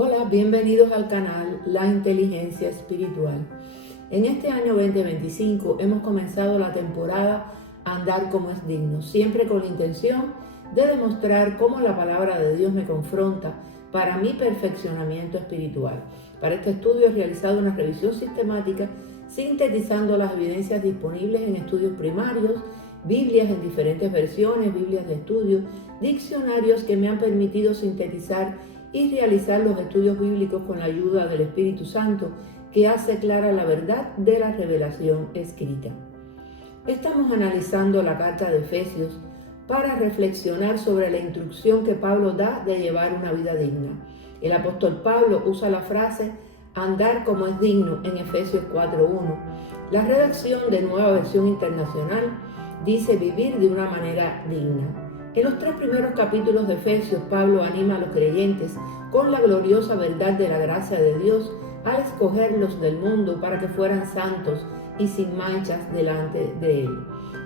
Hola, bienvenidos al canal La Inteligencia Espiritual. En este año 2025 hemos comenzado la temporada Andar como es digno, siempre con la intención de demostrar cómo la palabra de Dios me confronta para mi perfeccionamiento espiritual. Para este estudio he realizado una revisión sistemática sintetizando las evidencias disponibles en estudios primarios, Biblias en diferentes versiones, Biblias de estudio, diccionarios que me han permitido sintetizar y realizar los estudios bíblicos con la ayuda del Espíritu Santo, que hace clara la verdad de la revelación escrita. Estamos analizando la carta de Efesios para reflexionar sobre la instrucción que Pablo da de llevar una vida digna. El apóstol Pablo usa la frase andar como es digno en Efesios 4:1. La redacción de Nueva Versión Internacional dice vivir de una manera digna. En los 3 primeros capítulos de Efesios, Pablo anima a los creyentes con la gloriosa verdad de la gracia de Dios al escogerlos del mundo para que fueran santos y sin manchas delante de Él.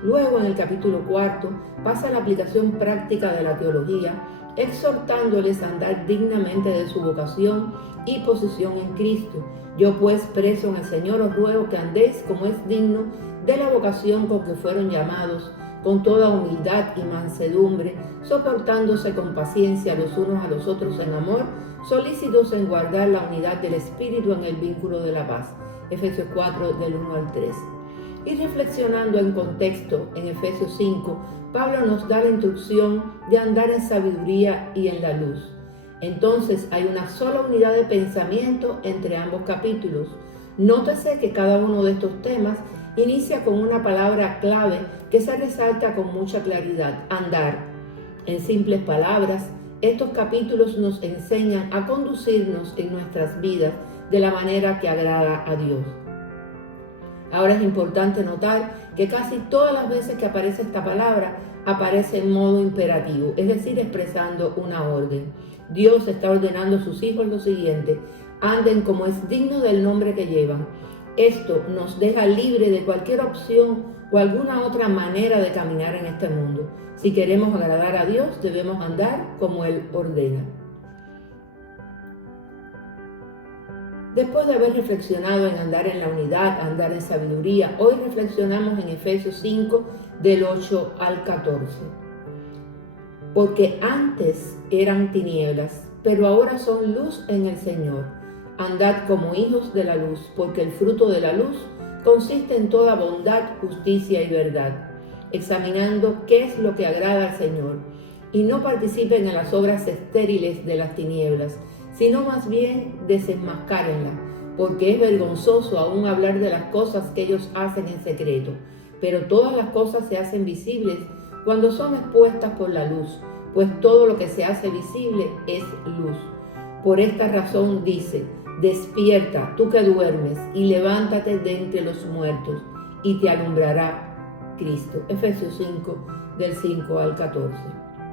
Luego, en el capítulo 4, pasa a la aplicación práctica de la teología, exhortándoles a andar dignamente de su vocación y posición en Cristo. Yo pues, preso en el Señor, os ruego que andéis como es digno de la vocación con que fueron llamados, con toda humildad y mansedumbre, soportándose con paciencia los unos a los otros en amor, solícitos en guardar la unidad del Espíritu en el vínculo de la paz. Efesios 4, del 1 al 3. Y reflexionando en contexto, en Efesios 5, Pablo nos da la instrucción de andar en sabiduría y en la luz. Entonces hay una sola unidad de pensamiento entre ambos capítulos. Nótese que cada uno de estos temas inicia con una palabra clave que se resalta con mucha claridad: andar. En simples palabras, estos capítulos nos enseñan a conducirnos en nuestras vidas de la manera que agrada a Dios. Ahora es importante notar que casi todas las veces que aparece esta palabra, aparece en modo imperativo, es decir, expresando una orden. Dios está ordenando a sus hijos lo siguiente: anden como es digno del nombre que llevan. Esto nos deja libre de cualquier opción o alguna otra manera de caminar en este mundo. Si queremos agradar a Dios, debemos andar como Él ordena. Después de haber reflexionado en andar en la unidad, andar en sabiduría, hoy reflexionamos en Efesios 5, del 8 al 14. Porque antes eran tinieblas, pero ahora son luz en el Señor. Andad como hijos de la luz, porque el fruto de la luz consiste en toda bondad, justicia y verdad, examinando qué es lo que agrada al Señor, y no participen en las obras estériles de las tinieblas, sino más bien desenmascárenlas, porque es vergonzoso aún hablar de las cosas que ellos hacen en secreto, pero todas las cosas se hacen visibles cuando son expuestas por la luz, pues todo lo que se hace visible es luz. Por esta razón dice: despierta, tú que duermes, y levántate de entre los muertos, y te alumbrará Cristo. Efesios 5, del 5 al 14.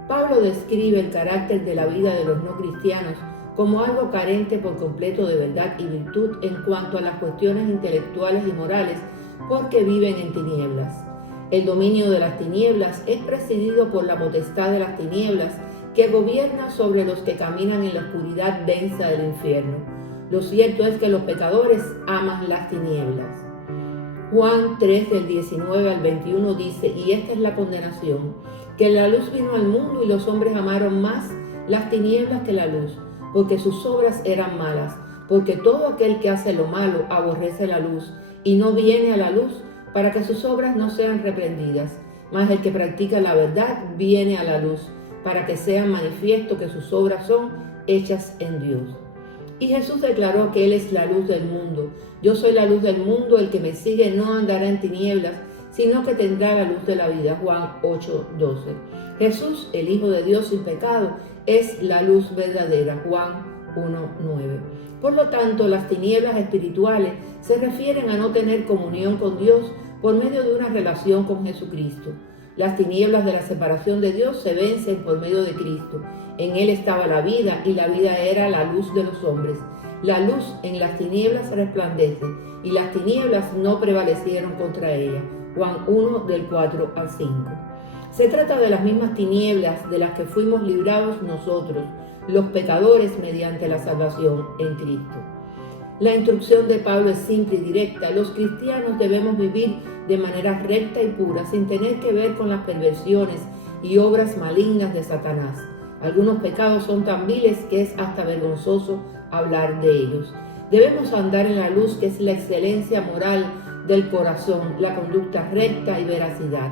Pablo describe el carácter de la vida de los no cristianos como algo carente por completo de verdad y virtud en cuanto a las cuestiones intelectuales y morales, porque viven en tinieblas. El dominio de las tinieblas es presidido por la potestad de las tinieblas, que gobierna sobre los que caminan en la oscuridad densa del infierno. Lo cierto es que los pecadores aman las tinieblas. Juan 3, del 19 al 21 dice: y esta es la condenación, que la luz vino al mundo y los hombres amaron más las tinieblas que la luz, porque sus obras eran malas, porque todo aquel que hace lo malo aborrece la luz y no viene a la luz para que sus obras no sean reprendidas. Mas el que practica la verdad viene a la luz, para que sea manifiesto que sus obras son hechas en Dios. Y Jesús declaró que Él es la luz del mundo. Yo soy la luz del mundo, el que me sigue no andará en tinieblas, sino que tendrá la luz de la vida. Juan 8:12. Jesús, el Hijo de Dios sin pecado, es la luz verdadera. Juan 1:9. Por lo tanto, las tinieblas espirituales se refieren a no tener comunión con Dios por medio de una relación con Jesucristo. Las tinieblas de la separación de Dios se vencen por medio de Cristo. En Él estaba la vida, y la vida era la luz de los hombres. La luz en las tinieblas resplandece, y las tinieblas no prevalecieron contra ella. Juan 1, del 4 al 5. Se trata de las mismas tinieblas de las que fuimos librados nosotros, los pecadores mediante la salvación en Cristo. La instrucción de Pablo es simple y directa. Los cristianos debemos vivir de manera recta y pura, sin tener que ver con las perversiones y obras malignas de Satanás. Algunos pecados son tan viles que es hasta vergonzoso hablar de ellos. Debemos andar en la luz, que es la excelencia moral del corazón, la conducta recta y veracidad.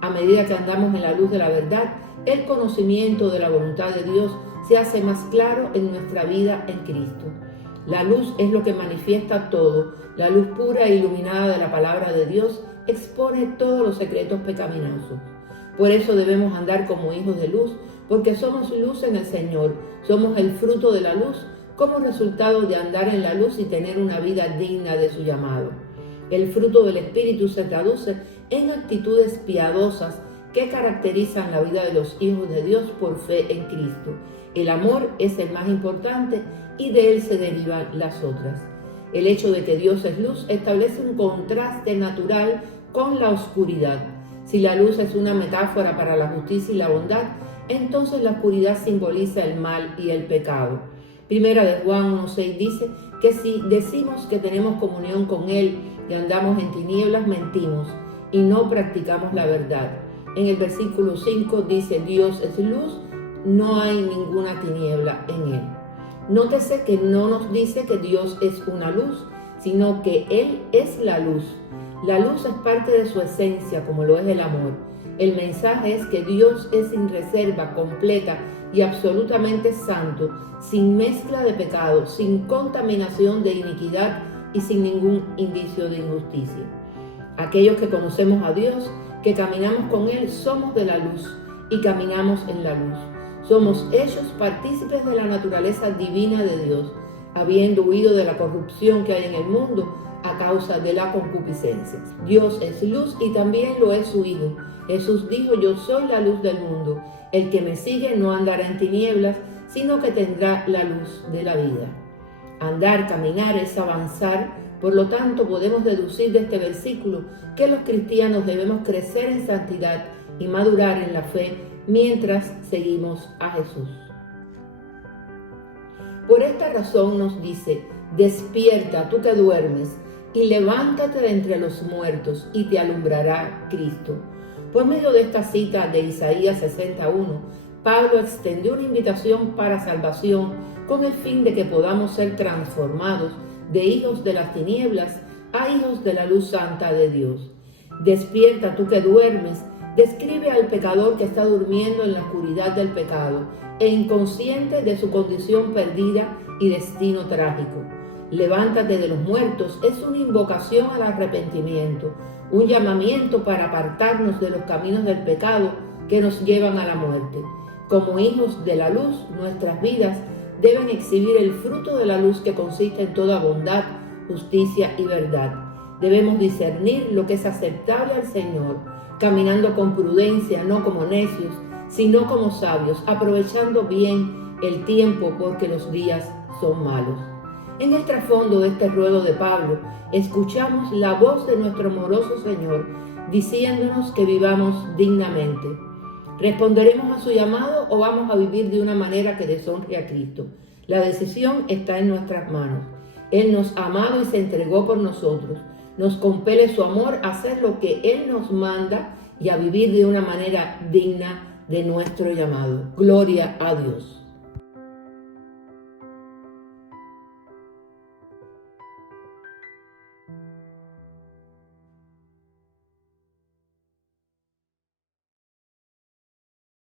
A medida que andamos en la luz de la verdad, el conocimiento de la voluntad de Dios se hace más claro en nuestra vida en Cristo. La luz es lo que manifiesta todo. La luz pura e iluminada de la palabra de Dios expone todos los secretos pecaminosos. Por eso debemos andar como hijos de luz, porque somos luz en el Señor. Somos el fruto de la luz como resultado de andar en la luz y tener una vida digna de su llamado. El fruto del Espíritu se traduce en actitudes piadosas que caracterizan la vida de los hijos de Dios por fe en Cristo. El amor es el más importante y de él se derivan las otras. El hecho de que Dios es luz establece un contraste natural con la oscuridad. Si la luz es una metáfora para la justicia y la bondad, entonces la oscuridad simboliza el mal y el pecado. Primera de Juan 1:6 dice que si decimos que tenemos comunión con Él y andamos en tinieblas, mentimos y no practicamos la verdad. En el versículo 5 dice: Dios es luz, no hay ninguna tiniebla en Él. Nótese que no nos dice que Dios es una luz, sino que Él es la luz. La luz es parte de su esencia, como lo es el amor. El mensaje es que Dios es sin reserva, completa y absolutamente santo, sin mezcla de pecado, sin contaminación de iniquidad y sin ningún indicio de injusticia. Aquellos que conocemos a Dios, que caminamos con Él, somos de la luz y caminamos en la luz. Somos hechos partícipes de la naturaleza divina de Dios, habiendo huido de la corrupción que hay en el mundo a causa de la concupiscencia. Dios es luz y también lo es su Hijo. Jesús dijo: yo soy la luz del mundo. El que me sigue no andará en tinieblas, sino que tendrá la luz de la vida. Andar, caminar es avanzar. Por lo tanto, podemos deducir de este versículo que los cristianos debemos crecer en santidad y madurar en la fe mientras seguimos a Jesús. Por esta razón nos dice: despierta tú que duermes, y levántate de entre los muertos, y te alumbrará Cristo. Por medio de esta cita de Isaías 61, Pablo extendió una invitación para salvación con el fin de que podamos ser transformados de hijos de las tinieblas a hijos de la luz santa de Dios. Despierta tú que duermes, describe al pecador que está durmiendo en la oscuridad del pecado e inconsciente de su condición perdida y destino trágico. Levántate de los muertos es una invocación al arrepentimiento, un llamamiento para apartarnos de los caminos del pecado que nos llevan a la muerte. Como hijos de la luz, nuestras vidas deben exhibir el fruto de la luz, que consiste en toda bondad, justicia y verdad. Debemos discernir lo que es aceptable al Señor, caminando con prudencia, no como necios, sino como sabios, aprovechando bien el tiempo, porque los días son malos. En el trasfondo de este ruego de Pablo, escuchamos la voz de nuestro amoroso Señor diciéndonos que vivamos dignamente. ¿Responderemos a su llamado o vamos a vivir de una manera que deshonre a Cristo? La decisión está en nuestras manos. Él nos ha amado y se entregó por nosotros. Nos compele su amor a hacer lo que Él nos manda y a vivir de una manera digna de nuestro llamado. Gloria a Dios.